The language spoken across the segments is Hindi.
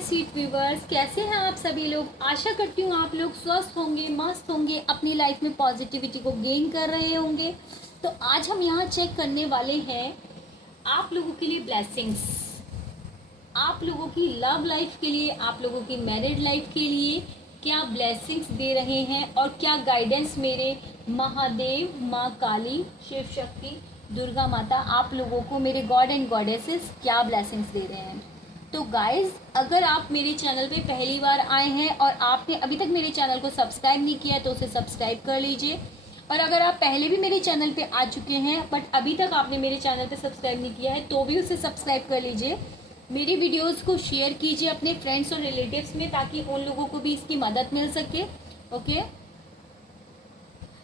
स्वीट व्यूवर्स, कैसे हैं आप सभी लोग। आशा करती हूँ आप लोग स्वस्थ होंगे, मस्त होंगे, अपनी लाइफ में पॉजिटिविटी को गेन कर रहे होंगे। तो आज हम यहाँ चेक करने वाले हैं आप लोगों के लिए ब्लेसिंग्स, आप लोगों की लव लाइफ के लिए, आप लोगों की मैरिड लाइफ के लिए क्या ब्लेसिंग्स दे रहे हैं और क्या गाइडेंस मेरे महादेव, माँ काली, शिव शक्ति, दुर्गा माता आप लोगों को, मेरे गॉड एंड गॉडेसेस क्या ब्लेसिंग्स दे रहे हैं। तो गाइज, अगर आप मेरे चैनल पे पहली बार आए हैं और आपने अभी तक मेरे चैनल को सब्सक्राइब नहीं किया है तो उसे सब्सक्राइब कर लीजिए। और अगर आप पहले भी मेरे चैनल पे आ चुके हैं बट अभी तक आपने मेरे चैनल पे सब्सक्राइब नहीं किया है तो भी उसे सब्सक्राइब कर लीजिए। मेरी वीडियोस को शेयर कीजिए अपने फ्रेंड्स और रिलेटिव्स में ताकि उन लोगों को भी इसकी मदद मिल सके। ओके,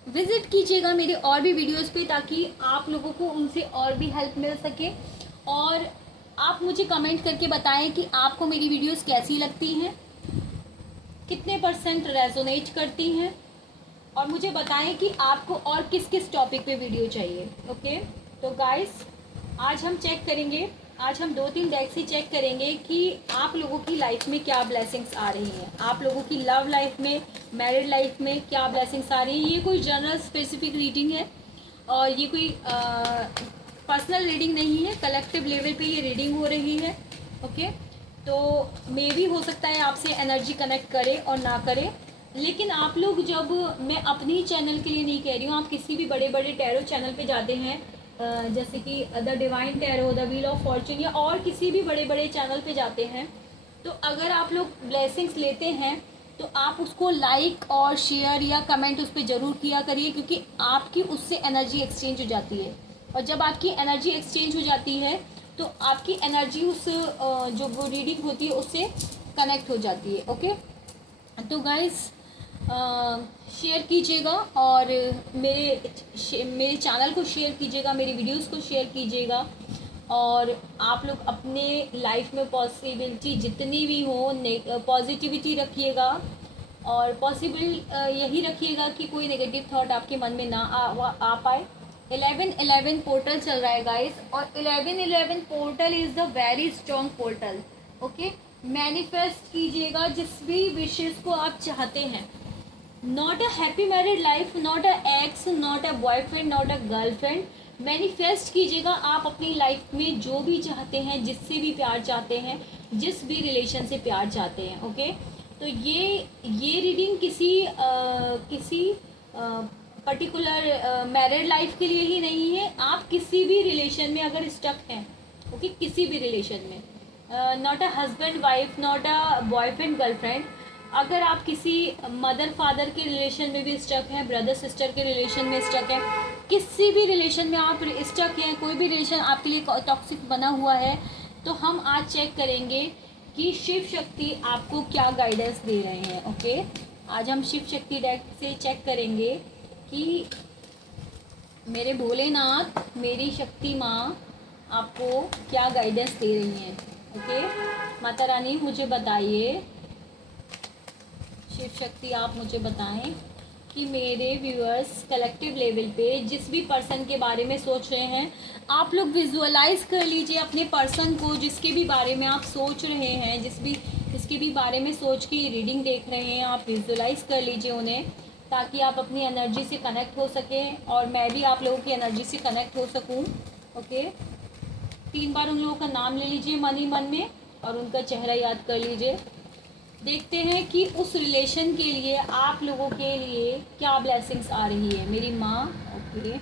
विजिट कीजिएगा मेरे और भी वीडियोस पे ताकि आप लोगों को उनसे और भी हेल्प मिल सके। और आप मुझे कमेंट करके बताएं कि आपको मेरी वीडियोस कैसी लगती हैं, कितने % रेजोनेट करती हैं, और मुझे बताएं कि आपको और किस किस टॉपिक पे वीडियो चाहिए। ओके, तो गाइस आज हम चेक करेंगे, आज हम 2-3 डेक से चेक करेंगे कि आप लोगों की लाइफ में क्या ब्लेसिंग्स आ रही हैं, आप लोगों की लव लाइफ में, मैरिड लाइफ में क्या ब्लेसिंग्स आ रही हैं। ये कोई जनरल स्पेसिफिक रीडिंग है और ये कोई पर्सनल रीडिंग नहीं है, कलेक्टिव लेवल पे ये रीडिंग हो रही है। ओके, तो मे भी हो सकता है आपसे एनर्जी कनेक्ट करे और ना करे, लेकिन आप लोग जब, मैं अपने ही चैनल के लिए नहीं कह रही हूँ, आप किसी भी बड़े बड़े टैरो चैनल पे जाते हैं जैसे कि the divine tarot, the wheel of Fortune, या और किसी भी बड़े बड़े चैनल पे जाते हैं, तो अगर आप लोग ब्लेसिंग्स लेते हैं तो आप उसको लाइक और शेयर या कमेंट उस पर ज़रूर किया करिए, क्योंकि आपकी उससे एनर्जी एक्सचेंज हो जाती है। और जब आपकी एनर्जी एक्सचेंज हो जाती है तो आपकी एनर्जी उस जो वो रीडिंग होती है उससे कनेक्ट हो जाती है। ओके, तो गाइस शेयर कीजिएगा और मेरे चैनल को शेयर कीजिएगा, मेरी वीडियोस को शेयर कीजिएगा। और आप लोग अपने लाइफ में पॉसिबिलिटी जितनी भी हो पॉजिटिविटी रखिएगा, और पॉसिबल यही रखिएगा कि कोई नेगेटिव थॉट आपके मन में ना आ पाए। 11-11 पोर्टल चल रहा है गाइस, और 11-11 portal is the very strong portal. Okay, manifest कीजिएगा जिस भी विशेष को आप चाहते हैं। Not a happy married life, not a x, not a boyfriend, not a girlfriend. Manifest कीजिएगा आप अपनी लाइफ में जो भी चाहते हैं, जिससे भी प्यार चाहते हैं, जिस भी रिलेशन से प्यार चाहते हैं। ओके, तो ये रीडिंग किसी पर्टिकुलर मैरिड लाइफ के लिए ही नहीं है। आप किसी भी रिलेशन में अगर स्टक हैं, ओके, किसी भी रिलेशन में, not a husband wife, not a boyfriend girlfriend, अगर आप किसी मदर फादर के रिलेशन में भी स्टक हैं, ब्रदर सिस्टर के रिलेशन में स्टक हैं, किसी भी रिलेशन में आप स्टक हैं, कोई भी रिलेशन आपके लिए टॉक्सिक बना हुआ है, तो हम आज चेक करेंगे कि शिव शक्ति आपको क्या गाइडेंस दे रहे हैं। ओके, आज हम शिव शक्ति डेक से चेक करेंगे कि मेरे भोलेनाथ, मेरी शक्ति माँ आपको क्या गाइडेंस दे रही हैं। ओके, माता रानी मुझे बताइए, शिव शक्ति आप मुझे बताएं कि मेरे व्यूअर्स कलेक्टिव लेवल पे जिस भी पर्सन के बारे में सोच रहे हैं, आप लोग विजुअलाइज कर लीजिए अपने पर्सन को, जिसके भी बारे में आप सोच रहे हैं, जिसके भी बारे में सोच के रीडिंग देख रहे हैं, आप विजुअलाइज कर लीजिए उन्हें, ताकि आप अपनी एनर्जी से कनेक्ट हो सकें और मैं भी आप लोगों की एनर्जी से कनेक्ट हो सकूं। ओके, 3 बार उन लोगों का नाम ले लीजिए मन ही मन में और उनका चेहरा याद कर लीजिए। देखते हैं कि उस रिलेशन के लिए आप लोगों के लिए क्या ब्लेसिंग्स आ रही है। मेरी माँ, ओके,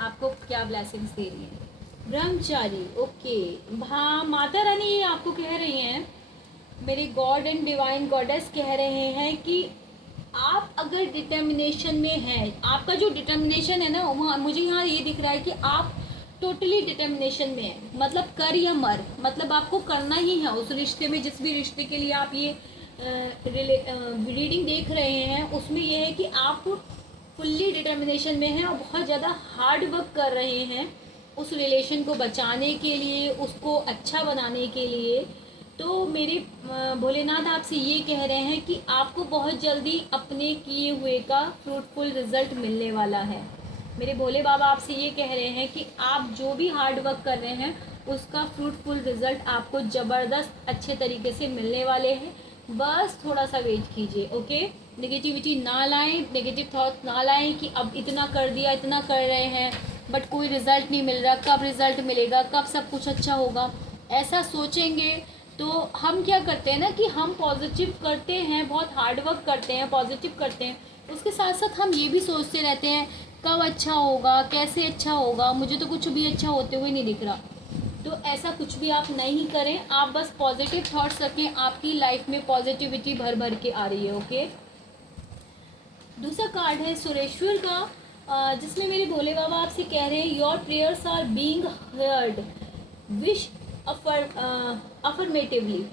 आपको क्या ब्लेसिंग्स दे रही है। ब्रह्मचारी, ओके, हाँ, माता रानी ये आपको कह रही हैं, मेरे गॉड एंड डिवाइन गॉडेस कह रहे हैं कि आप अगर डिटर्मिनेशन में हैं, आपका जो डिटर्मिनेशन है ना, वहाँ मुझे यहाँ ये दिख रहा है कि आप टोटली डिटर्मिनेशन में है, मतलब कर या मर, मतलब आपको करना ही है उस रिश्ते में, जिस भी रिश्ते के लिए आप ये रीडिंग देख रहे हैं, उसमें यह है कि आप फुल्ली डिटर्मिनेशन में हैं और बहुत ज़्यादा हार्ड वर्क कर रहे हैं उस रिलेशन को बचाने के लिए, उसको अच्छा बनाने के लिए। तो मेरे भोलेनाथ आपसे ये कह रहे हैं कि आपको बहुत जल्दी अपने किए हुए का फ्रूटफुल रिजल्ट मिलने वाला है। मेरे भोले बाबा आपसे ये कह रहे हैं कि आप जो भी हार्ड वर्क कर रहे हैं उसका फ्रूटफुल रिजल्ट आपको ज़बरदस्त अच्छे तरीके से मिलने वाले हैं। बस थोड़ा सा वेट कीजिए। ओके, नेगेटिविटी ना लाएं, नेगेटिव थॉट ना लाएं कि अब इतना कर दिया, इतना कर रहे हैं बट कोई रिज़ल्ट नहीं मिल रहा, कब रिज़ल्ट मिलेगा, कब सब कुछ अच्छा होगा, ऐसा सोचेंगे तो हम क्या करते हैं ना कि हम पॉजिटिव करते हैं, बहुत हार्ड वर्क करते हैं, पॉजिटिव करते हैं, उसके साथ साथ हम ये भी सोचते रहते हैं कब अच्छा होगा, कैसे अच्छा होगा, मुझे तो कुछ भी अच्छा होते हुए नहीं दिख रहा। तो ऐसा कुछ भी आप नहीं करें, आप बस पॉजिटिव थॉट्स रखें, आपकी लाइफ में पॉजिटिविटी भर भर के आ रही है। ओके, दूसरा कार्ड है सुरेश्वर का, जिसमें मेरे भोले बाबा आपसे कह रहे हैं your prayers are being heard, wish affirmatively.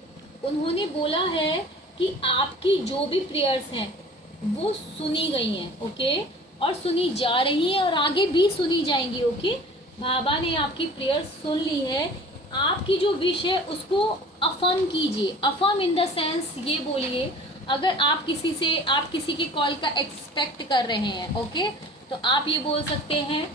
उन्होंने बोला है कि आपकी जो भी प्रेयर्स हैं वो सुनी गई हैं। ओके, और सुनी जा रही हैं और आगे भी सुनी जाएंगी। ओके, बाबा ने आपकी प्रेयर्स सुन ली है। आपकी जो विश है उसको अफर्म कीजिए। अफर्म इन द सेंस ये बोलिए, अगर आप किसी के कॉल का एक्सपेक्ट कर रहे हैं, ओके, तो आप ये बोल सकते हैं,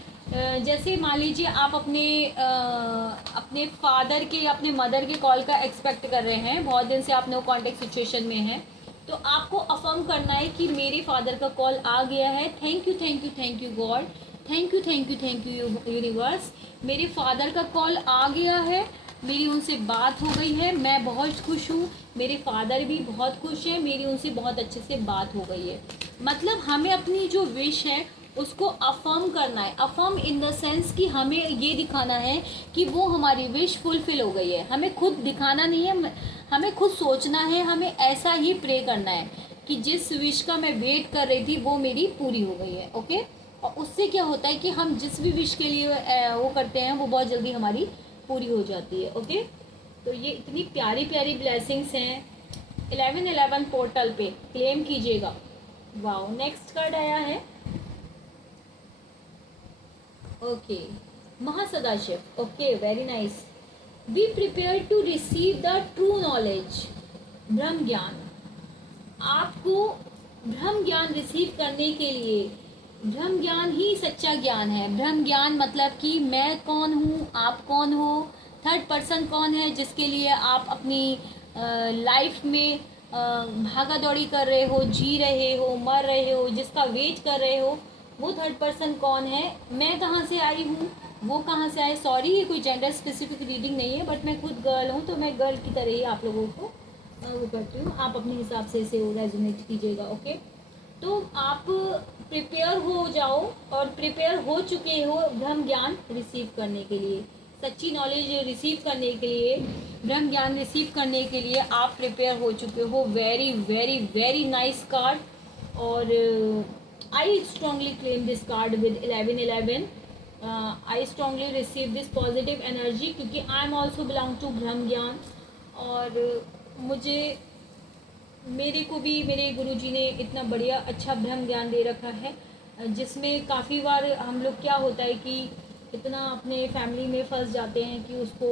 जैसे मान लीजिए आप अपने फादर के या अपने मदर के कॉल का एक्सपेक्ट कर रहे हैं, बहुत दिन से आप नो कॉन्टेक्ट सिचुएशन में हैं, तो आपको अफर्म करना है कि मेरे फादर का कॉल आ गया है, thank you thank you thank you God, thank you thank you thank you universe, मेरे फादर का कॉल आ गया है, मेरी उनसे बात हो गई है, मैं बहुत खुश हूँ, मेरे फादर भी बहुत खुश हैं, मेरी उनसे बहुत अच्छे से बात हो गई है। मतलब हमें अपनी जो विश है उसको अफर्म करना है। अफर्म इन द सेंस कि हमें ये दिखाना है कि वो हमारी विश फुलफिल हो गई है। हमें खुद दिखाना नहीं है, हमें खुद सोचना है, हमें ऐसा ही प्रे करना है कि जिस विश का मैं वेट कर रही थी वो मेरी पूरी हो गई है। ओके, और उससे क्या होता है कि हम जिस भी विश के लिए वो करते हैं वो बहुत जल्दी हमारी पूरी हो जाती है। ओके, तो ये इतनी प्यारी प्यारी ब्लेसिंग्स हैं 1111 पोर्टल पे, क्लेम कीजिएगा। वाओ, नेक्स्ट कार्ड आया है okay, Mahasadashiv. Okay, very nice. Be prepare to receive the true knowledge, Brahma Gyan. आपको ब्रह्म ज्ञान रिसीव करने के लिए, ब्रह्म ज्ञान ही सच्चा ज्ञान है। ब्रह्म ज्ञान मतलब कि मैं कौन हूँ, आप कौन हो, थर्ड पर्सन कौन है जिसके लिए आप अपनी लाइफ में भागा दौड़ी कर रहे हो, जी रहे हो, मर रहे हो, जिसका वेट कर रहे हो, वो थर्ड पर्सन कौन है, मैं कहाँ से आई हूँ, वो कहाँ से आए। सॉरी, ये कोई जेंडर स्पेसिफिक रीडिंग नहीं है, बट मैं खुद गर्ल हूँ तो मैं गर्ल की तरह ही आप लोगों को वो करती हूँ। आप अपने हिसाब से इसे रेजोनेट कीजिएगा। ओके, तो आप प्रिपेयर हो जाओ और प्रिपेयर हो चुके हो ब्रह्म ज्ञान रिसीव करने के लिए, सच्ची नॉलेज रिसीव करने के लिए, ब्रह्म ज्ञान रिसीव करने के लिए आप प्रिपेयर हो चुके हो। Very very very nice card, और I strongly claim this card with 1111। I strongly receive this positive energy, क्योंकि I am also belong to Brahma Gyan, और मुझे मेरे को भी मेरे गुरुजी ने इतना बढ़िया अच्छा ब्रह्म ज्ञान दे रखा है, जिसमें काफ़ी बार हम लोग क्या होता है कि इतना अपने फैमिली में फंस जाते हैं कि उसको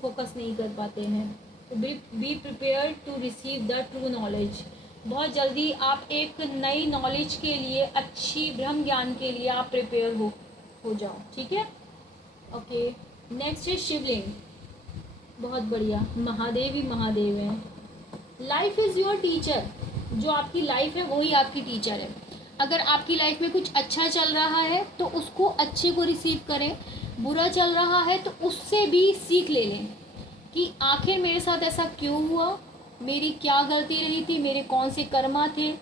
फोकस नहीं कर पाते हैं। तो be prepare to receive the true knowledge. बहुत जल्दी आप एक नई नॉलेज के लिए, अच्छी ब्रह्म ज्ञान के लिए आप प्रिपेयर हो जाओ। ठीक है, ओके। नेक्स्ट है शिवलिंग, बहुत बढ़िया, महादेव ही महादेव हैं। लाइफ इज़ योर टीचर, जो आपकी लाइफ है वही आपकी टीचर है। अगर आपकी लाइफ में कुछ अच्छा चल रहा है तो उसको अच्छे को रिसीव करें, बुरा चल रहा है तो उससे भी सीख ले लें कि आखिर मेरे साथ ऐसा क्यों हुआ, मेरी क्या गलती रही थी, मेरे कौन से कर्मा थे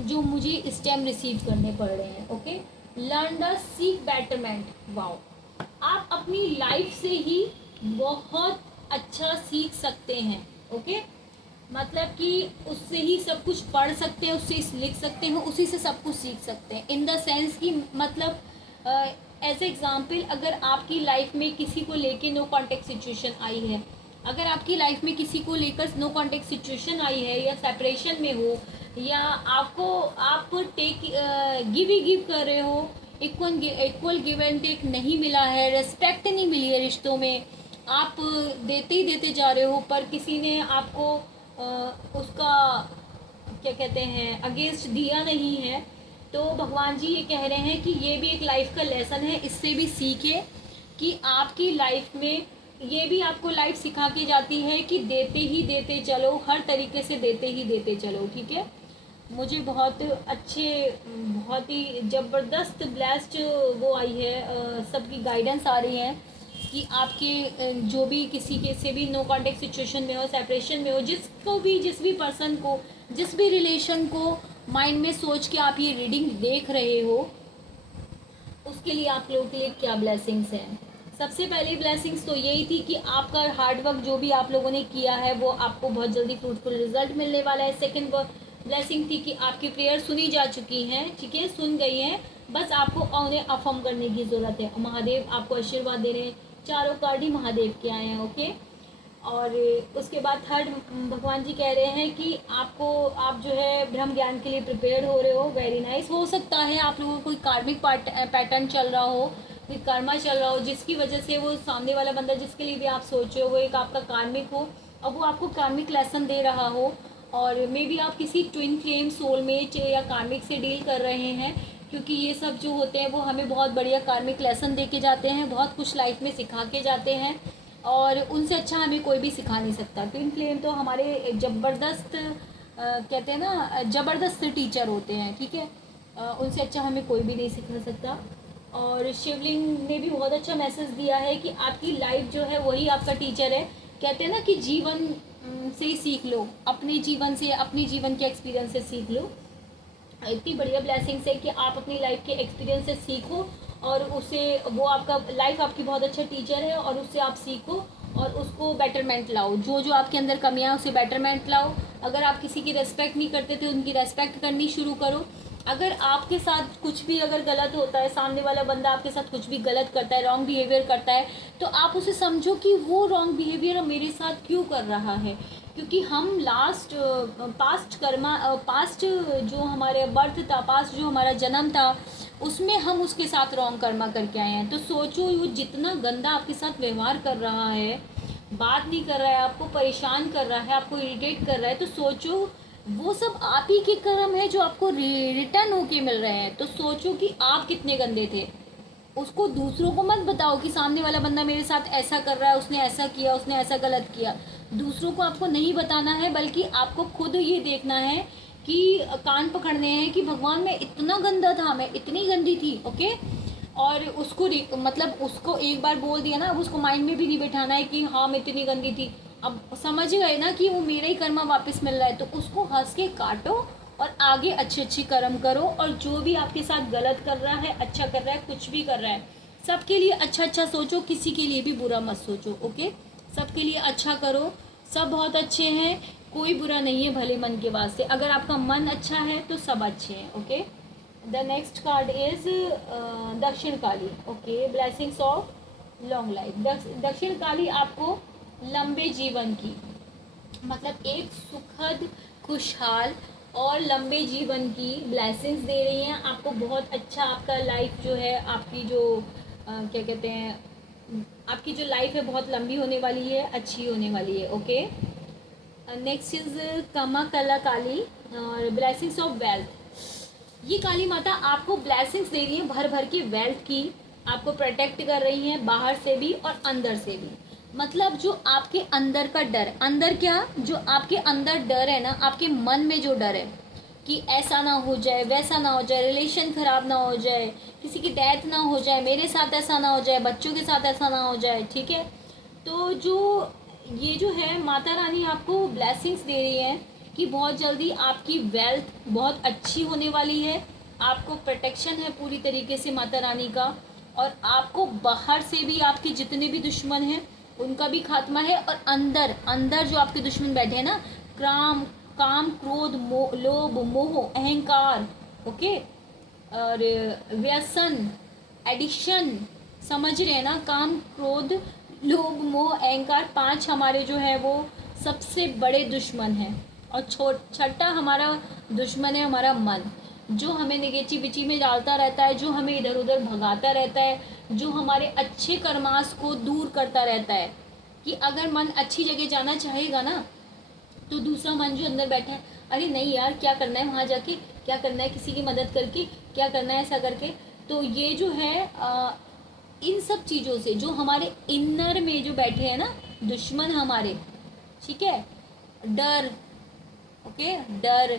जो मुझे इस टाइम रिसीव करने पड़ रहे हैं। Okay, learn the seek betterment. Wow, आप अपनी लाइफ से ही बहुत अच्छा सीख सकते हैं। ओके, मतलब कि उससे ही सब कुछ पढ़ सकते हैं, उससे लिख सकते हैं, उसी से सब कुछ सीख सकते हैं। इन द सेंस कि मतलब एज एग्जाम्पल, अगर आपकी लाइफ में किसी को लेके नो कॉन्टेक्ट सिचुएशन आई है, अगर आपकी लाइफ में किसी को लेकर नो कॉन्टेक्ट सिचुएशन आई है, या सेपरेशन में हो, या आप गिव ही गिव कर रहे हो, इक्वल गिव एंड टेक नहीं मिला है, रेस्पेक्ट नहीं मिली है रिश्तों में, आप देते ही देते जा रहे हो, पर किसी ने आपको उसका क्या कहते हैं अगेंस्ट दिया नहीं है, तो भगवान जी ये कह रहे हैं कि ये भी एक लाइफ का लेसन है, इससे भी सीखें कि आपकी लाइफ में ये भी आपको लाइफ सिखा के जाती है कि देते ही देते चलो, हर तरीके से देते ही देते चलो, ठीक है। मुझे बहुत अच्छे, बहुत ही ज़बरदस्त ब्लेस्ड वो आई है, सबकी गाइडेंस आ रही है कि आपके जो भी किसी के से भी नो कांटेक्ट सिचुएशन में हो, सेपरेशन में हो, जिसको भी, जिस भी पर्सन को, जिस भी रिलेशन को माइंड में सोच के आप ये रीडिंग देख रहे हो, उसके लिए आप लोगों के लिए क्या ब्लेसिंग्स हैं। सबसे पहली ब्लेसिंग्स तो यही थी कि आपका हार्डवर्क जो भी आप लोगों ने किया है वो आपको बहुत जल्दी फ्रूटफुल रिजल्ट मिलने वाला है। सेकेंड ब्लेसिंग थी कि आपकी प्रेयर सुनी जा चुकी हैं, ठीक है, सुन गई हैं, बस आपको उन्हें अफर्म करने की ज़रूरत है। महादेव आपको आशीर्वाद दे रहे हैं, चारों कार्ड ही महादेव के आए हैं, ओके। और उसके बाद थर्ड, भगवान जी कह रहे हैं कि आपको, आप जो है ब्रह्म ज्ञान के लिए प्रिपेयर हो रहे हो, वेरी नाइस। हो सकता है आप लोगों को कोई कार्मिक पैटर्न चल रहा हो, कोई कर्मा चल रहा हो, जिसकी वजह से वो सामने वाला बंदा जिसके लिए भी आप सोच रहे हो वो एक आपका कार्मिक हो, और वो आपको कार्मिक लेसन दे रहा हो, और मे बी आप किसी ट्विन फ्लेम, सोलमेट या कार्मिक से डील कर रहे हैं, क्योंकि ये सब जो होते हैं वो हमें बहुत बढ़िया कार्मिक लेसन दे के जाते हैं, बहुत कुछ लाइफ में सिखा के जाते हैं, और उनसे अच्छा हमें कोई भी सिखा नहीं सकता। ट्विन फ्लेम तो हमारे ज़बरदस्त, कहते हैं ना, ज़बरदस्त टीचर होते हैं, ठीक है। उनसे अच्छा हमें कोई भी नहीं सिखा सकता। और शिवलिंग ने भी बहुत अच्छा मैसेज दिया है कि आपकी लाइफ जो है वही आपका टीचर है। कहते हैं ना कि जीवन से ही सीख लो, अपने जीवन से, अपने जीवन के एक्सपीरियंस से सीख लो। इतनी बढ़िया ब्लेसिंग्स है कि आप अपनी लाइफ के एक्सपीरियंस से सीखो, और उसे, वो आपका लाइफ आपकी बहुत अच्छा टीचर है, और उससे आप सीखो और उसको बेटरमेंट लाओ। जो जो आपके अंदर कमियां हैं उसे बेटरमेंट लाओ। अगर आप किसी की रेस्पेक्ट नहीं करते थे, उनकी रेस्पेक्ट करनी शुरू करो। अगर आपके साथ कुछ भी अगर गलत होता है, सामने वाला बंदा आपके साथ कुछ भी गलत करता है, रॉन्ग बिहेवियर करता है, तो आप उसे समझो कि वो रॉन्ग बिहेवियर मेरे साथ क्यों कर रहा है। क्योंकि हम पास्ट जो हमारे बर्थ था, पास्ट जो हमारा जन्म था, उसमें हम उसके साथ रॉन्ग कर्मा करके आए हैं। तो सोचो, वो जितना गंदा आपके साथ व्यवहार कर रहा है, बात नहीं कर रहा है, आपको परेशान कर रहा है, आपको इरिटेट कर रहा है, तो सोचो वो सब आप ही के कर्म है जो आपको रिटर्न होके मिल रहे हैं। तो सोचो कि आप कितने गंदे थे। उसको दूसरों को मत बताओ कि सामने वाला बंदा मेरे साथ ऐसा कर रहा है, उसने ऐसा किया, उसने ऐसा गलत किया। दूसरों को आपको नहीं बताना है, बल्कि आपको खुद ये देखना है कि कान पकड़ने हैं कि भगवान मैं इतना गंदा था, मैं इतनी गंदी थी, ओके। और उसको मतलब उसको एक बार बोल दिया ना, अब उसको माइंड में भी नहीं बैठाना है कि हाँ मैं इतनी गंदी थी। अब समझ गए ना कि वो मेरा ही कर्म वापस मिल रहा है, तो उसको हंस के काटो और आगे अच्छे अच्छे कर्म करो। और जो भी आपके साथ गलत कर रहा है, अच्छा कर रहा है, कुछ भी कर रहा है, सबके लिए अच्छा अच्छा सोचो, किसी के लिए भी बुरा मत सोचो, ओके। सबके लिए अच्छा करो, सब बहुत अच्छे हैं, कोई बुरा नहीं है भले मन के वास्ते। अगर आपका मन अच्छा है तो सब अच्छे हैं, okay. The next card is Dakshin Kali, okay. Blessings of long life. Dakshin Kali आपको लंबे जीवन की, मतलब एक सुखद, खुशहाल और लंबे जीवन की ब्लेसिंग्स दे रही हैं आपको। बहुत अच्छा आपका लाइफ जो है, आपकी जो क्या कहते हैं, आपकी जो लाइफ है बहुत लंबी होने वाली है, अच्छी होने वाली है, ओके। नेक्स्ट इज कमा कला काली और ब्लेसिंग्स ऑफ वेल्थ। ये काली माता आपको ब्लेसिंग्स दे रही है भर भर के वेल्थ की, आपको प्रोटेक्ट कर रही हैं बाहर से भी और अंदर से भी। मतलब जो आपके अंदर का डर, अंदर क्या, जो आपके अंदर डर है ना, आपके मन में जो डर है कि ऐसा ना हो जाए, वैसा ना हो जाए, रिलेशन ख़राब ना हो जाए, किसी की डेथ ना हो जाए, मेरे साथ ऐसा ना हो जाए, बच्चों के साथ ऐसा ना हो जाए, ठीक है। तो जो ये जो है माता रानी आपको ब्लेसिंग्स दे रही है कि बहुत जल्दी आपकी वेल्थ बहुत अच्छी होने वाली है, आपको प्रोटेक्शन है पूरी तरीके से माता रानी का, और आपको बाहर से भी आपके जितने भी दुश्मन हैं उनका भी खात्मा है, और अंदर अंदर जो आपके दुश्मन बैठे हैं ना, काम क्रोध लोभ मोह अहंकार, ओके, और व्यसन एडिक्शन, समझ रहे हैं ना, काम क्रोध लोभ मोह अहंकार, 5 हमारे जो है वो सबसे बड़े दुश्मन हैं। और छठा हमारा दुश्मन है हमारा मन, जो हमें नेगेटिविटी में डालता रहता है, जो हमें इधर उधर भगाता रहता है, जो हमारे अच्छे कर्मास को दूर करता रहता है। कि अगर मन अच्छी जगह जाना चाहेगा ना, तो दूसरा मन जो अंदर बैठा है, अरे नहीं यार क्या करना है वहाँ जाके, क्या करना है किसी की मदद करके, क्या करना है ऐसा करके। तो ये जो है इन सब चीज़ों से, जो हमारे इनर में जो बैठे हैं ना दुश्मन हमारे, ठीक है, डर, ओके, डर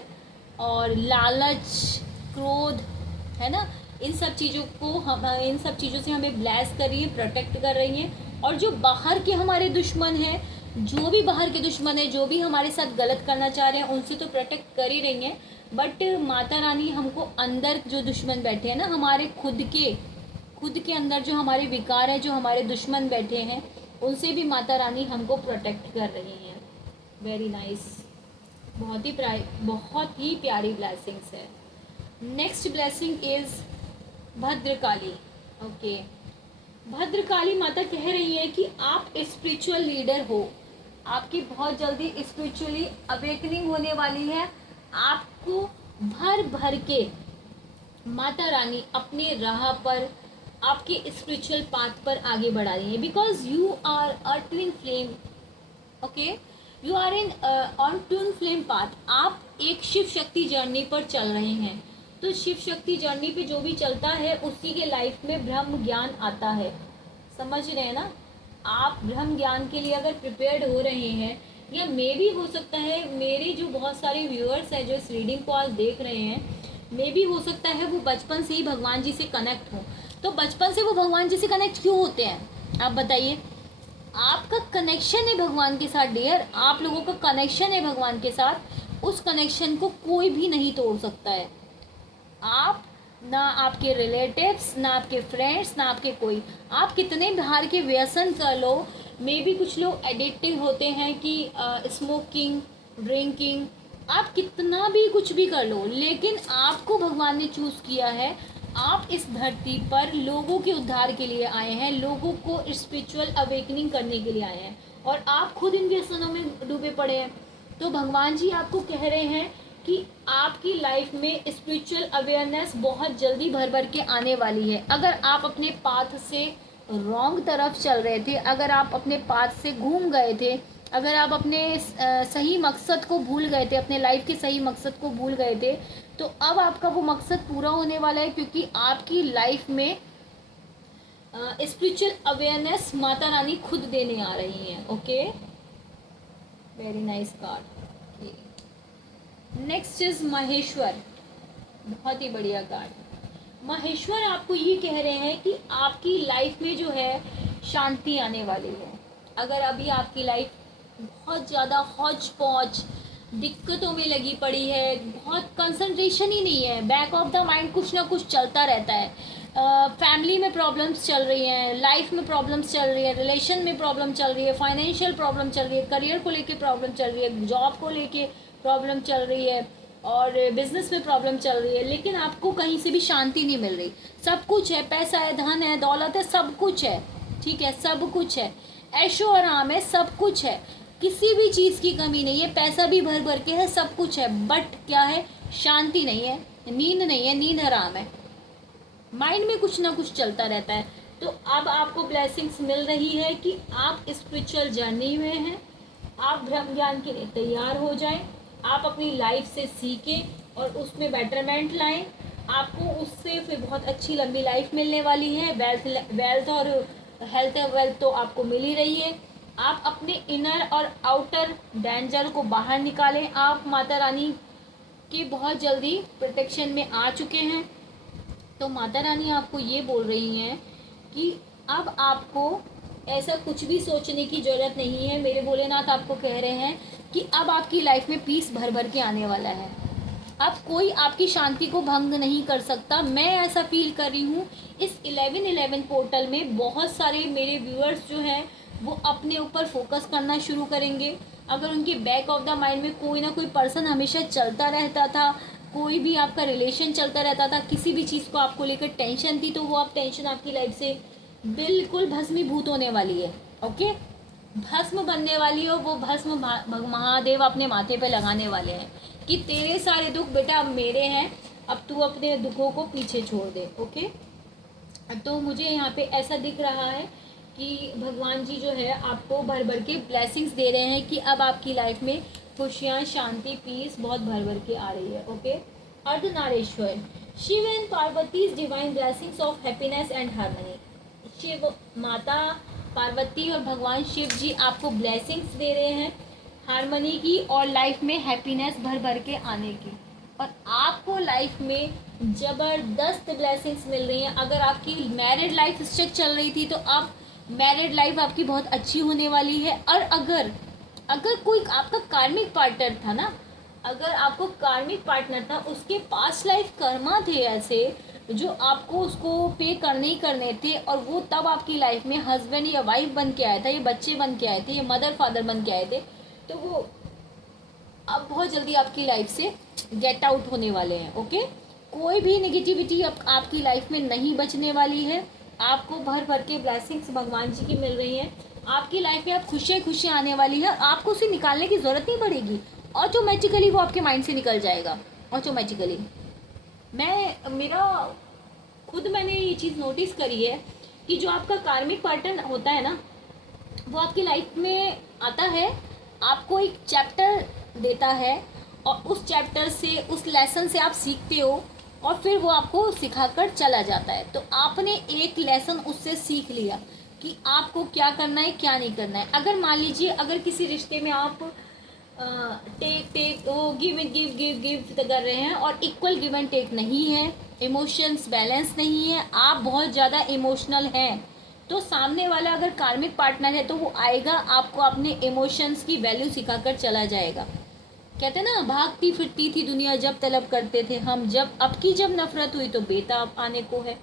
और लालच, क्रोध, है ना, इन सब चीज़ों को हम, इन सब चीज़ों से हमें ब्लेस कर रही है, प्रोटेक्ट कर रही हैं। और जो बाहर के हमारे दुश्मन हैं, जो भी बाहर के दुश्मन है, जो भी हमारे साथ गलत करना चाह रहे हैं, उनसे तो प्रोटेक्ट कर ही रही हैं, बट माता रानी हमको अंदर जो दुश्मन बैठे हैं ना, हमारे खुद के अंदर जो हमारे विकार है, जो हमारे दुश्मन बैठे हैं, उनसे भी माता रानी हमको प्रोटेक्ट कर रही हैं। वेरी नाइस, बहुत ही प्यारी ब्लेसिंग्स है। Next blessing is Bhadrakali. Okay, Bhadrakali माता कह रही है कि आप स्पिरिचुअल लीडर हो, आपकी बहुत जल्दी स्पिरिचुअली अवेकनिंग होने वाली है। आपको भर भर के माता रानी अपने राह पर, आपके स्पिरिचुअल पाथ पर आगे बढ़ा रही है, because you are a twin flame. Okay, you are in on twin flame path. आप एक शिव शक्ति जर्नी पर चल रहे हैं। तो शिव शक्ति जर्नी पे जो भी चलता है उसी के लाइफ में ब्रह्म ज्ञान आता है। समझ रहे हैं ना? आप ब्रह्म ज्ञान के लिए अगर प्रिपेयर्ड हो रहे हैं, या मे भी हो सकता है मेरे जो बहुत सारे व्यूअर्स हैं जो इस रीडिंग को आज देख रहे हैं, मे भी हो सकता है वो बचपन से ही भगवान जी से कनेक्ट हो। तो बचपन से वो भगवान जी से कनेक्ट क्यों होते हैं, आप बताइए? आपका कनेक्शन है भगवान के साथ डियर, आप लोगों का कनेक्शन है भगवान के साथ। उस कनेक्शन को कोई भी नहीं तोड़ सकता है। आप ना, आपके रिलेटिव्स, ना आपके फ्रेंड्स, ना आपके कोई, आप कितने बाहर के व्यसन कर लो, मे बी कुछ लोग एडिक्टिव होते हैं कि स्मोकिंग, ड्रिंकिंग, आप कितना भी कुछ भी कर लो, लेकिन आपको भगवान ने चूज़ किया है। आप इस धरती पर लोगों के उद्धार के लिए आए हैं, लोगों को स्पिरिचुअल अवेकनिंग करने के लिए आए हैं, और आप खुद इन व्यसनों में डूबे पड़े हैं। तो भगवान जी आपको कह रहे हैं कि आपकी लाइफ में स्पिरिचुअल अवेयरनेस बहुत जल्दी भर भर के आने वाली है। अगर आप अपने पाथ से रॉन्ग तरफ चल रहे थे, अगर आप अपने पाथ से घूम गए थे, अगर आप अपने सही मकसद को भूल गए थे, अपने लाइफ के सही मकसद को भूल गए थे, तो अब आपका वो मकसद पूरा होने वाला है, क्योंकि आपकी लाइफ में स्पिरिचुअल अवेयरनेस माता रानी खुद देने आ रही हैं। Okay, very nice card. Next is Maheshwar, बहुत ही बढ़िया कार्ड। महेश्वर आपको ये कह रहे हैं कि आपकी लाइफ में जो है शांति आने वाली है। अगर अभी आपकी लाइफ बहुत ज़्यादा हौच पौच दिक्कतों में लगी पड़ी है, बहुत कंसंट्रेशन ही नहीं है, बैक ऑफ द माइंड कुछ ना कुछ चलता रहता है, फैमिली में प्रॉब्लम्स चल रही हैं, लाइफ में प्रॉब्लम्स चल रही है, रिलेशन में प्रॉब्लम चल रही है, फाइनेंशियल प्रॉब्लम चल रही है, करियर को लेके प्रॉब्लम चल रही है, जॉब को लेके प्रॉब्लम चल रही है, और बिजनेस में प्रॉब्लम चल रही है, लेकिन आपको कहीं से भी शांति नहीं मिल रही। सब कुछ है, पैसा है, धन है, दौलत है, सब कुछ है, ठीक है, सब कुछ है, ऐशो आराम है, सब कुछ है, किसी भी चीज़ की कमी नहीं है, पैसा भी भर भर के है, सब कुछ है, बट क्या है, शांति नहीं है, नींद नहीं है, नींद हराम है, माइंड में कुछ ना कुछ चलता रहता है। तो अब आपको ब्लेसिंग्स मिल रही है कि आप स्पिरिचुअल जर्नी में हैं, आप ब्रह्म ज्ञान के लिए तैयार हो जाएं, आप अपनी लाइफ से सीखें और उसमें बेटरमेंट लाएं। आपको उससे फिर बहुत अच्छी लंबी लाइफ मिलने वाली है। वेल्थ और हेल्थ वेल्थ तो आपको मिल ही रही है। आप अपने इनर और आउटर डेंजर को बाहर निकालें। आप माता रानी की बहुत जल्दी प्रोटेक्शन में आ चुके हैं। तो माता रानी आपको ये बोल रही हैं कि अब आपको ऐसा कुछ भी सोचने की ज़रूरत नहीं है। मेरे भोलेनाथ आपको कह रहे हैं कि अब आपकी लाइफ में पीस भर भर के आने वाला है। अब कोई आपकी शांति को भंग नहीं कर सकता। मैं ऐसा फील कर रही हूँ। इस 11/11 पोर्टल में बहुत सारे मेरे व्यूअर्स जो हैं वो अपने ऊपर फोकस करना शुरू करेंगे। अगर उनके बैक ऑफ द माइंड में कोई ना कोई पर्सन हमेशा चलता रहता था, कोई भी आपका रिलेशन चलता रहता था, किसी भी चीज़ को आपको लेकर टेंशन थी, तो वो आप टेंशन आपकी लाइफ से बिल्कुल भस्मीभूत होने वाली है। ओके, भस्म बनने वाली हो, वो भस्म महादेव अपने माथे पे लगाने वाले हैं कि तेरे सारे दुख बेटा अब मेरे हैं, अब तू अपने दुखों को पीछे छोड़ दे। ओके, तो मुझे यहाँ पे ऐसा दिख रहा है कि भगवान जी जो है आपको भर भर के ब्लेसिंग्स दे रहे हैं कि अब आपकी लाइफ में खुशियाँ, शांति, पीस बहुत भर भर के आ रही है। Okay, Ardhanarishvara, Shiv and Parvati's divine blessings of happiness and harmony. Shiv माता पार्वती और भगवान शिव जी आपको ब्लेसिंग्स दे रहे हैं हार्मनी की और लाइफ में हैप्पीनेस भर भर के आने की। और आपको लाइफ में ज़बरदस्त ब्लेसिंग्स मिल रही हैं। अगर आपकी मैरिड लाइफ स्टक चल रही थी तो अब मैरिड लाइफ आपकी बहुत अच्छी होने वाली है। और अगर अगर कोई आपका कार्मिक पार्टनर था ना, अगर आपको कार्मिक पार्टनर था, उसके पास्ट लाइफ कर्मा थे ऐसे जो आपको उसको पे करने ही करने थे, और वो तब आपकी लाइफ में हस्बैंड या वाइफ बन के आया था, ये बच्चे बन के आए थे, ये मदर फादर बन के आए थे, तो वो अब बहुत जल्दी आपकी लाइफ से गेट आउट होने वाले हैं। ओके, कोई भी नेगेटिविटी अब आपकी लाइफ में नहीं बचने वाली है। आपको भर भर के ब्लेसिंग्स भगवान जी की मिल रही हैं। आपकी लाइफ में आप खुशियाँ खुशियाँ आने वाली है। आपको उसे निकालने की ज़रूरत नहीं पड़ेगी, ऑटोमेटिकली वो आपके माइंड से निकल जाएगा ऑटोमेटिकली। मैंने ये चीज़ नोटिस करी है कि जो आपका कार्मिक पार्टनर होता है ना, वो आपकी लाइफ में आता है, आपको एक चैप्टर देता है, और उस चैप्टर से, उस लेसन से आप सीखते हो, और फिर वो आपको सिखाकर चला जाता है। तो आपने एक लेसन उससे सीख लिया कि आपको क्या करना है, क्या नहीं करना है। अगर मान लीजिए, अगर किसी रिश्ते में आप टेक वो गिव कर रहे हैं और इक्वल गिव एंड टेक नहीं है, इमोशंस बैलेंस नहीं है, आप बहुत ज़्यादा इमोशनल हैं, तो सामने वाला अगर कार्मिक पार्टनर है तो वो आएगा, आपको अपने इमोशंस की वैल्यू सिखाकर चला जाएगा। कहते हैं ना, भागती फिरती थी दुनिया जब तलब करते थे हम, जब नफरत हुई तो बेताब आने को है।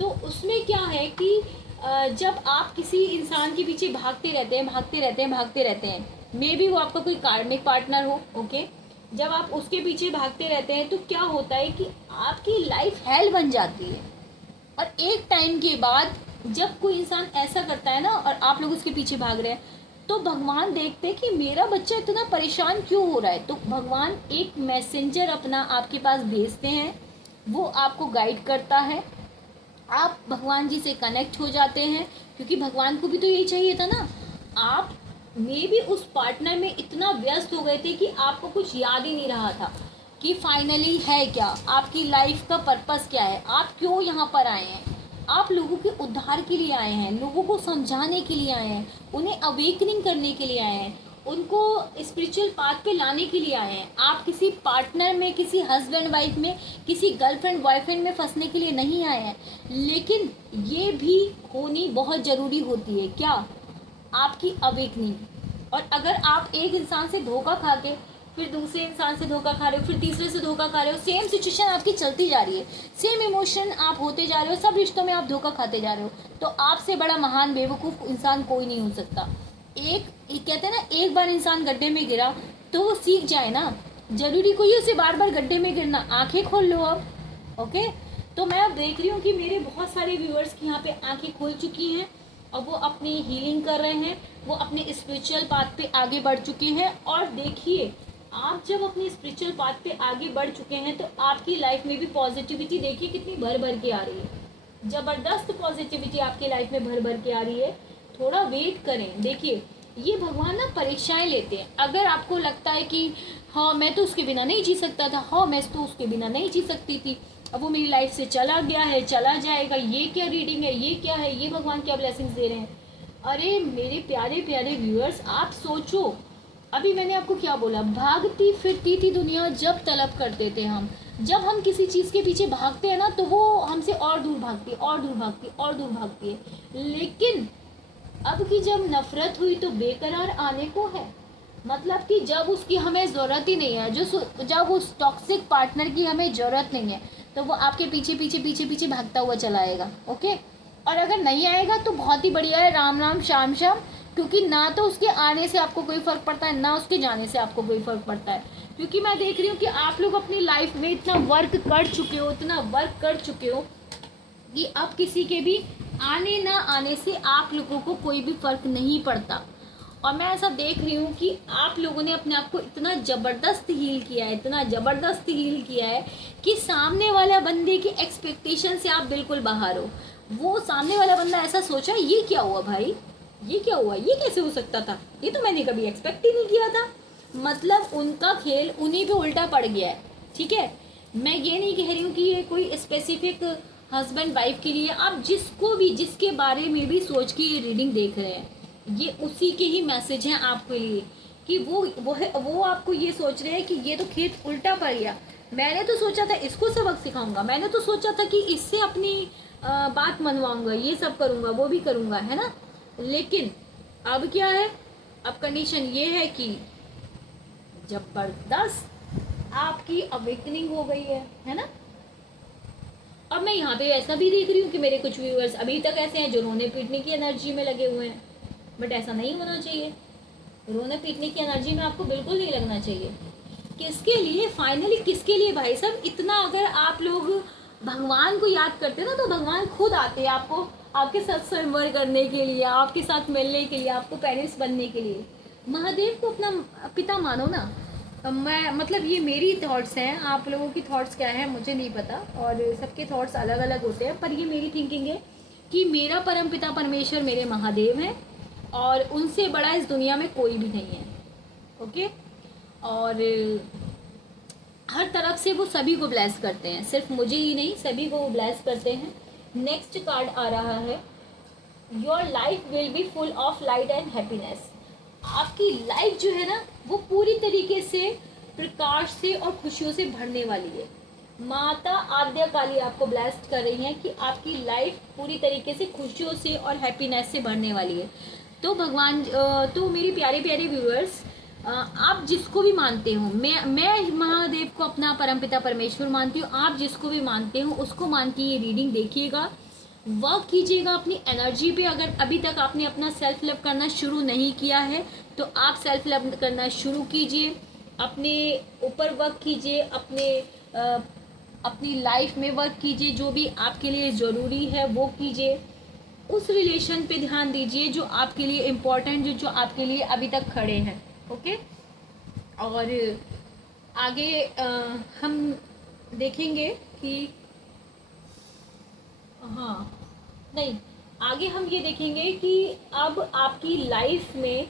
तो उसमें क्या है कि जब आप किसी इंसान के पीछे भागते रहते हैं, मे बी वो आपका कोई कार्मिक पार्टनर हो। ओके, जब आप उसके पीछे भागते रहते हैं तो क्या होता है कि आपकी लाइफ हेल बन जाती है। और एक टाइम के बाद जब कोई इंसान ऐसा करता है ना, और आप लोग उसके पीछे भाग रहे हैं, तो भगवान देखते हैं कि मेरा बच्चा इतना परेशान क्यों हो रहा है। तो भगवान एक मैसेंजर अपना आपके पास भेजते हैं, वो आपको गाइड करता है, आप भगवान जी से कनेक्ट हो जाते हैं, क्योंकि भगवान को भी तो यही चाहिए था ना। आप मे भी उस पार्टनर में इतना व्यस्त हो गए थे कि आपको कुछ याद ही नहीं रहा था कि फाइनली है क्या, आपकी लाइफ का पर्पस क्या है, आप क्यों यहाँ पर आए हैं। आप लोगों के उद्धार के लिए आए हैं, लोगों को समझाने के लिए आए हैं, उन्हें अवेकनिंग करने के लिए आए हैं, उनको स्पिरिचुअल पाथ पे लाने के लिए आए हैं। आप किसी पार्टनर में, किसी हस्बैंड वाइफ में, किसी गर्लफ्रेंड बॉयफ्रेंड में फंसने के लिए नहीं आए हैं। लेकिन ये भी होनी बहुत ज़रूरी होती है, क्या, आपकी अवेकनिंग। और अगर आप एक इंसान से धोखा खा के फिर दूसरे इंसान से धोखा खा रहे हो, फिर तीसरे से धोखा खा रहे हो, सेम सिचुएशन आपकी चलती जा रही है, सेम इमोशन आप होते जा रहे हो, सब रिश्तों में आप धोखा खाते जा रहे हो, तो आपसे बड़ा महान बेवकूफ़ इंसान कोई नहीं हो सकता। कहते हैं ना, एक बार इंसान गड्ढे में गिरा तो वो सीख जाए ना, जरूरी कोई उसे बार बार गड्ढे में गिरना। आंखें खोल लो अब। ओके, तो मैं अब देख रही हूँ कि मेरे बहुत सारे व्यूअर्स की यहाँ पे आंखें खुल चुकी हैं और वो अपनी हीलिंग कर रहे हैं, वो अपने स्पिरिचुअल पाथ पे आगे बढ़ चुके हैं। और देखिए, आप जब अपने स्पिरिचुअल पाथ पे आगे बढ़ चुके हैं तो आपकी लाइफ में भी पॉजिटिविटी देखिए कितनी भर भर के आ रही है। ज़बरदस्त पॉजिटिविटी आपकी लाइफ में भर भर के आ रही है। थोड़ा वेट करें। देखिए, ये भगवान ना परीक्षाएं लेते हैं। अगर आपको लगता है कि हाँ मैं तो उसके बिना नहीं जी सकता था, हाँ मैं तो उसके बिना नहीं जी सकती थी, अब वो मेरी लाइफ से चला गया है, चला जाएगा, ये क्या रीडिंग है, ये क्या है, ये भगवान क्या ब्लेसिंग्स दे रहे हैं। अरे मेरे प्यारे प्यारे व्यूअर्स, आप सोचो, अभी मैंने आपको क्या बोला, भागती फिरती थी दुनिया जब तलब करते थे हम। जब हम किसी चीज़ के पीछे भागते हैं ना तो वो हमसे और दूर भागती है, और दूर भागती है, और दूर भागती है। लेकिन अब की जब नफरत हुई तो बेकरार आने को है। मतलब कि जब उसकी हमें ज़रूरत ही नहीं है, जब उस टॉक्सिक पार्टनर की हमें ज़रूरत नहीं है, तो वो आपके पीछे पीछे पीछे पीछे भागता हुआ चला आएगा। ओके, और अगर नहीं आएगा तो बहुत ही बढ़िया है, राम राम श्याम श्याम, क्योंकि ना तो उसके आने से आपको कोई फ़र्क पड़ता है, ना उसके जाने से आपको कोई फ़र्क पड़ता है। क्योंकि मैं देख रही हूँ कि आप लोग अपनी लाइफ में इतना वर्क कर चुके हो, इतना वर्क कर चुके हो कि अब किसी के भी आने ना आने से आप लोगों को कोई भी फ़र्क नहीं पड़ता। और मैं ऐसा देख रही हूँ कि आप लोगों ने अपने आप को इतना ज़बरदस्त हील किया है, इतना ज़बरदस्त हील किया है कि सामने वाला बंदे की एक्सपेक्टेशन से आप बिल्कुल बाहर हो। वो सामने वाला बंदा ऐसा सोचा, ये क्या हुआ भाई, ये क्या हुआ, ये कैसे हो सकता था, ये तो मैंने कभी एक्सपेक्ट ही नहीं किया था। मतलब उनका खेल उन्हीं पे उल्टा पड़ गया है। ठीक है, मैं ये नहीं कह रही हूँ कि ये कोई स्पेसिफिक हस्बैंड वाइफ के लिए, आप जिसको भी, जिसके बारे में भी सोच के ये रीडिंग देख रहे हैं, ये उसी के ही मैसेज हैं आपके लिए कि वो आपको ये सोच रहे हैं कि ये तो खेत उल्टा पड़ गया, मैंने तो सोचा था इसको सबक सिखाऊंगा, मैंने तो सोचा था कि इससे अपनी बात मनवाऊंगा, ये सब करूंगा, वो भी करूंगा, है ना। लेकिन अब क्या है, अब कंडीशन ये है कि जबरदस्त आपकी अवेकनिंग हो गई है ना। अब मैं यहाँ पे ऐसा भी देख रही हूँ कि मेरे कुछ व्यूअर्स अभी तक ऐसे हैं जो रोने पीटने की एनर्जी में लगे हुए हैं, बट ऐसा नहीं होना चाहिए। रोने पीटने की एनर्जी में आपको बिल्कुल नहीं लगना चाहिए। किसके लिए, फाइनली किसके लिए भाई साहब, इतना अगर आप लोग भगवान को याद करते हैं ना, तो भगवान खुद आते हैं आपको, आपके साथ स्वयंवर करने के लिए, आपके साथ मिलने के लिए, आपको पेरेंट्स बनने के लिए। महादेव को अपना पिता मानो ना। मैं मतलब ये मेरी थॉट्स हैं, आप लोगों की थॉट्स क्या है मुझे नहीं पता, और सबके थॉट्स अलग अलग होते हैं, पर ये मेरी थिंकिंग है कि मेरा परम पिता परमेश्वर मेरे महादेव हैं, और उनसे बड़ा इस दुनिया में कोई भी नहीं है। ओके, और हर तरफ से वो सभी को ब्लेस करते हैं, सिर्फ मुझे ही नहीं, सभी को वो ब्लेस करते हैं। नेक्स्ट कार्ड आ रहा है, your life will be full of light and happiness. आपकी लाइफ जो है ना वो पूरी तरीके से प्रकाश से और खुशियों से भरने वाली है। माता आद्या काली आपको ब्लेस्ड कर रही हैं कि आपकी लाइफ पूरी तरीके से खुशियों से और हैप्पीनेस से भरने वाली है। तो भगवान, तो मेरे प्यारे प्यारे व्यूअर्स, आप जिसको भी मानते हो, मैं महादेव को अपना परमपिता परमेश्वर मानती हूँ, आप जिसको भी मानते हो उसको मान के ये रीडिंग देखिएगा, वर्क कीजिएगा अपनी एनर्जी पे। अगर अभी तक आपने अपना सेल्फ लव करना शुरू नहीं किया है तो आप सेल्फ लव करना शुरू कीजिए, अपने ऊपर वर्क कीजिए, अपनी लाइफ में वर्क कीजिए, जो भी आपके लिए ज़रूरी है वो कीजिए, उस रिलेशन पे ध्यान दीजिए जो आपके लिए इम्पोर्टेंट, जो आपके लिए अभी तक खड़े हैं। ओके, और आगे हम देखेंगे कि हाँ नहीं, आगे हम ये देखेंगे कि अब आपकी लाइफ में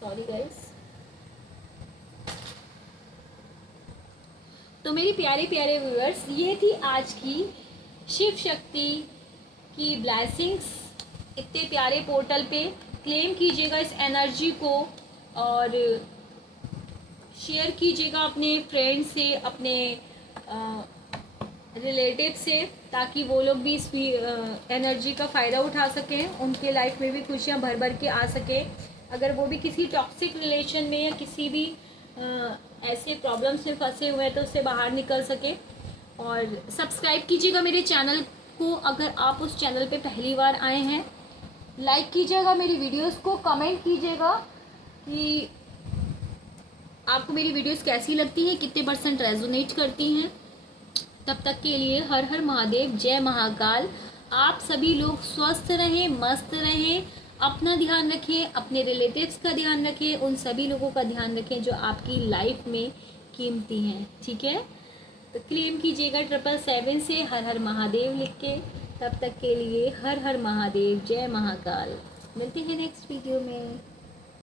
सॉरी गाइस, तो मेरी प्यारे प्यारे व्यूअर्स, ये थी आज की शिव शक्ति की ब्लेसिंग्स। इतने प्यारे पोर्टल पे क्लेम कीजिएगा इस एनर्जी को और शेयर कीजिएगा अपने फ्रेंड से, अपने रिलेटिव से, ताकि वो लोग भी इस एनर्जी का फ़ायदा उठा सकें, उनके लाइफ में भी खुशियाँ भर भर के आ सकें। अगर वो भी किसी टॉक्सिक रिलेशन में या किसी भी ऐसे प्रॉब्लम्स में फंसे हुए हैं तो उससे बाहर निकल सके। और सब्सक्राइब कीजिएगा मेरे चैनल को अगर आप उस चैनल पे पहली बार आए हैं। लाइक कीजिएगा मेरी वीडियोस को, कमेंट कीजिएगा कि आपको मेरी वीडियोस कैसी लगती हैं, कितने % रेजोनेट करती हैं। तब तक के लिए हर हर महादेव, जय महाकाल। आप सभी लोग स्वस्थ रहें, मस्त रहें, अपना ध्यान रखें, अपने रिलेटिव्स का ध्यान रखें, उन सभी लोगों का ध्यान रखें जो आपकी लाइफ में कीमती हैं। ठीक है, तो क्लेम कीजिएगा 777 से हर हर महादेव लिख के। तब तक के लिए हर हर महादेव, जय महाकाल। मिलते हैं नेक्स्ट वीडियो में।